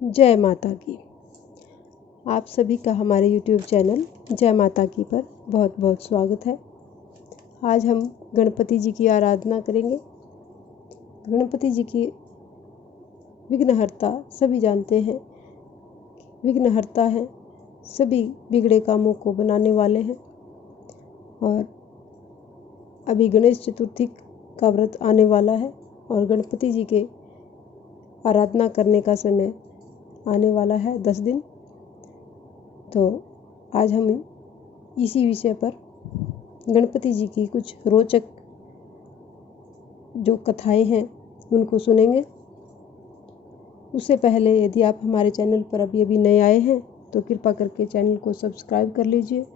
जय माता की। आप सभी का हमारे YouTube चैनल जय माता की पर बहुत बहुत स्वागत है। आज हम गणपति जी की आराधना करेंगे। गणपति जी की विघ्नहर्ता सभी जानते हैं, विघ्नहर्ता हैं, सभी बिगड़े कामों को बनाने वाले हैं। और अभी गणेश चतुर्थी का व्रत आने वाला है और गणपति जी के आराधना करने का समय आने वाला है 10 दिन। तो आज हम इसी विषय पर गणपति जी की कुछ रोचक जो कथाएं हैं उनको सुनेंगे। उससे पहले यदि आप हमारे चैनल पर अभी नए आए हैं तो कृपा करके चैनल को सब्सक्राइब कर लीजिए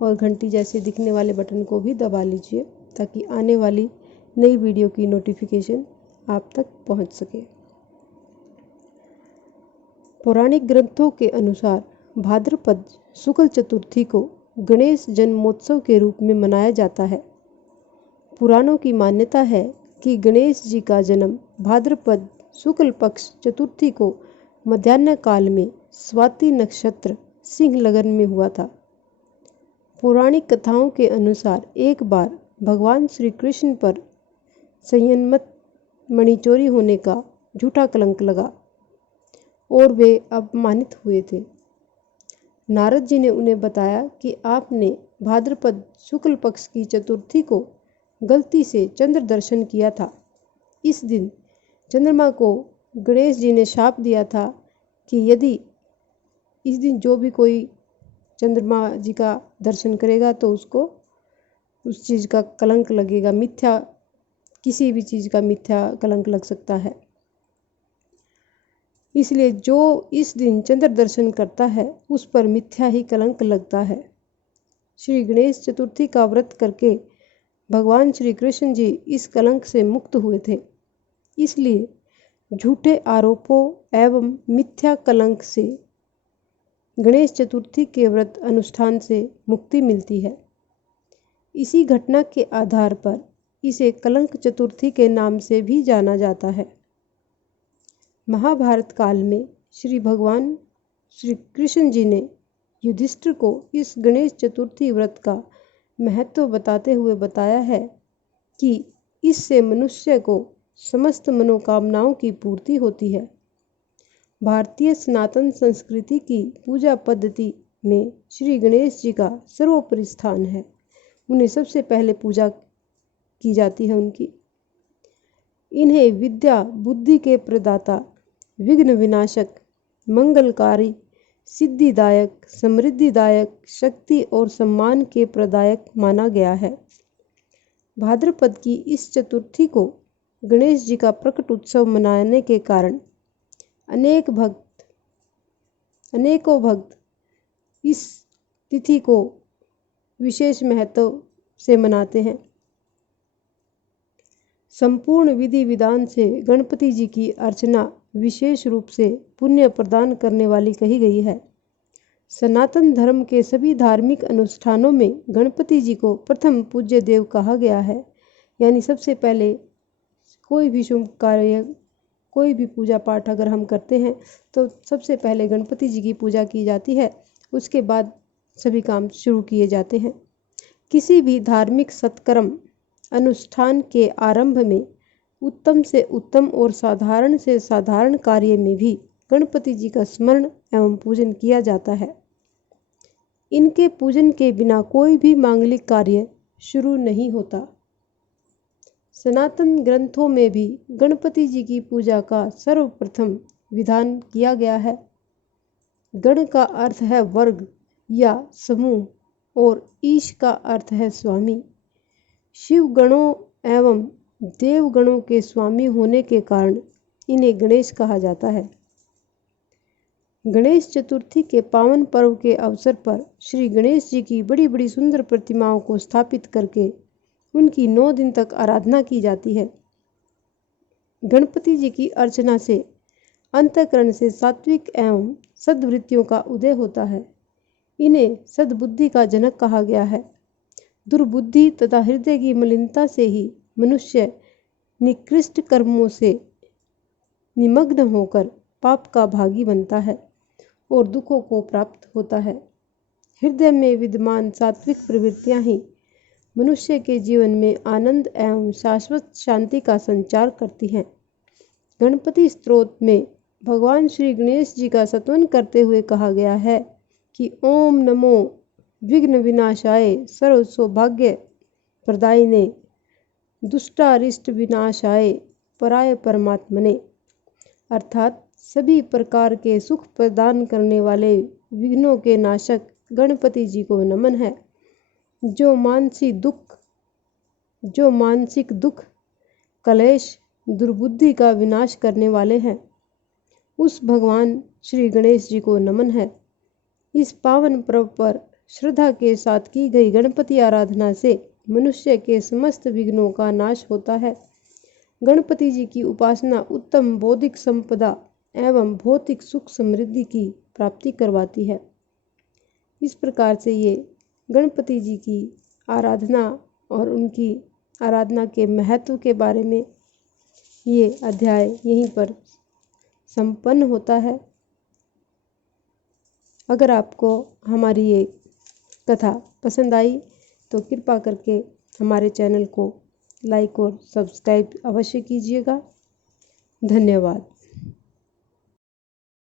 और घंटी जैसे दिखने वाले बटन को भी दबा लीजिए ताकि आने वाली नई वीडियो की नोटिफिकेशन आप तक पहुंच सके। पौराणिक ग्रंथों के अनुसार भाद्रपद शुक्ल चतुर्थी को गणेश जन्मोत्सव के रूप में मनाया जाता है। पुराणों की मान्यता है कि गणेश जी का जन्म भाद्रपद शुक्ल पक्ष चतुर्थी को मध्याह्न काल में स्वाति नक्षत्र सिंह लगन में हुआ था। पौराणिक कथाओं के अनुसार एक बार भगवान श्री कृष्ण पर संयमत मणि चोरी होने का झूठा कलंक लगा और वे अपमानित हुए थे। नारद जी ने उन्हें बताया कि आपने भाद्रपद शुक्ल पक्ष की चतुर्थी को गलती से चंद्र दर्शन किया था। इस दिन चंद्रमा को गणेश जी ने शाप दिया था कि यदि इस दिन जो भी कोई चंद्रमा जी का दर्शन करेगा तो उसको उस चीज़ का कलंक लगेगा, मिथ्या किसी भी चीज़ का मिथ्या कलंक लग सकता है। इसलिए जो इस दिन चंद्र दर्शन करता है उस पर मिथ्या ही कलंक लगता है। श्री गणेश चतुर्थी का व्रत करके भगवान श्री कृष्ण जी इस कलंक से मुक्त हुए थे। इसलिए झूठे आरोपों एवं मिथ्या कलंक से गणेश चतुर्थी के व्रत अनुष्ठान से मुक्ति मिलती है। इसी घटना के आधार पर इसे कलंक चतुर्थी के नाम से भी जाना जाता है। महाभारत काल में श्री भगवान श्री कृष्ण जी ने युधिष्ठिर को इस गणेश चतुर्थी व्रत का महत्व बताते हुए बताया है कि इससे मनुष्य को समस्त मनोकामनाओं की पूर्ति होती है। भारतीय सनातन संस्कृति की पूजा पद्धति में श्री गणेश जी का सर्वोपरि स्थान है। उन्हें सबसे पहले पूजा की जाती है उनकी। इन्हें विद्या बुद्धि के प्रदाता, विघ्न विनाशक, मंगलकारी, सिद्धिदायक, समृद्धिदायक, शक्ति और सम्मान के प्रदायक माना गया है। भाद्रपद की इस चतुर्थी को गणेश जी का प्रकट उत्सव मनाने के कारण अनेकों भक्त इस तिथि को विशेष महत्व से मनाते हैं। संपूर्ण विधि विधान से गणपति जी की अर्चना विशेष रूप से पुण्य प्रदान करने वाली कही गई है। सनातन धर्म के सभी धार्मिक अनुष्ठानों में गणपति जी को प्रथम पूज्य देव कहा गया है। यानी सबसे पहले कोई भी शुभ कार्य, कोई भी पूजा पाठ अगर हम करते हैं तो सबसे पहले गणपति जी की पूजा की जाती है, उसके बाद सभी काम शुरू किए जाते हैं। किसी भी धार्मिक सत्कर्म अनुष्ठान के आरंभ में उत्तम से उत्तम और साधारण से साधारण कार्य में भी गणपति जी का स्मरण एवं पूजन किया जाता है। इनके पूजन के बिना कोई भी मांगलिक कार्य शुरू नहीं होता। सनातन ग्रंथों में भी गणपति जी की पूजा का सर्वप्रथम विधान किया गया है। गण का अर्थ है वर्ग या समूह और ईश का अर्थ है स्वामी। शिव गणों एवं देवगणों के स्वामी होने के कारण इन्हें गणेश कहा जाता है। गणेश चतुर्थी के पावन पर्व के अवसर पर श्री गणेश जी की बड़ी बड़ी सुंदर प्रतिमाओं को स्थापित करके उनकी 9 दिन तक आराधना की जाती है। गणपति जी की अर्चना से अंतःकरण से सात्विक एवं सद्वृत्तियों का उदय होता है। इन्हें सद्बुद्धि का जनक कहा गया है। दुर्बुद्धि तथा हृदय की मलिनता से ही मनुष्य निकृष्ट कर्मों से निमग्न होकर पाप का भागी बनता है और दुखों को प्राप्त होता है। हृदय में विद्यमान सात्विक प्रवृत्तियां ही मनुष्य के जीवन में आनंद एवं शाश्वत शांति का संचार करती हैं। गणपति स्तोत्र में भगवान श्री गणेश जी का स्तवन करते हुए कहा गया है कि ओम नमो विघ्न विनाशाय सर्व सौभाग्य प्रदायिने दुष्टारिष्ट विनाशाय पराय परमात्मने, अर्थात सभी प्रकार के सुख प्रदान करने वाले विघ्नों के नाशक गणपति जी को नमन है। जो मानसिक दुख कलेश दुर्बुद्धि का विनाश करने वाले हैं, उस भगवान श्री गणेश जी को नमन है। इस पावन पर्व पर श्रद्धा के साथ की गई गणपति आराधना से मनुष्य के समस्त विघ्नों का नाश होता है। गणपति जी की उपासना उत्तम बौद्धिक संपदा एवं भौतिक सुख समृद्धि की प्राप्ति करवाती है। इस प्रकार से ये गणपति जी की आराधना और उनकी आराधना के महत्व के बारे में ये अध्याय यहीं पर संपन्न होता है। अगर आपको हमारी ये कथा पसंद आई तो कृपा करके हमारे चैनल को लाइक और सब्सक्राइब अवश्य कीजिएगा। धन्यवाद।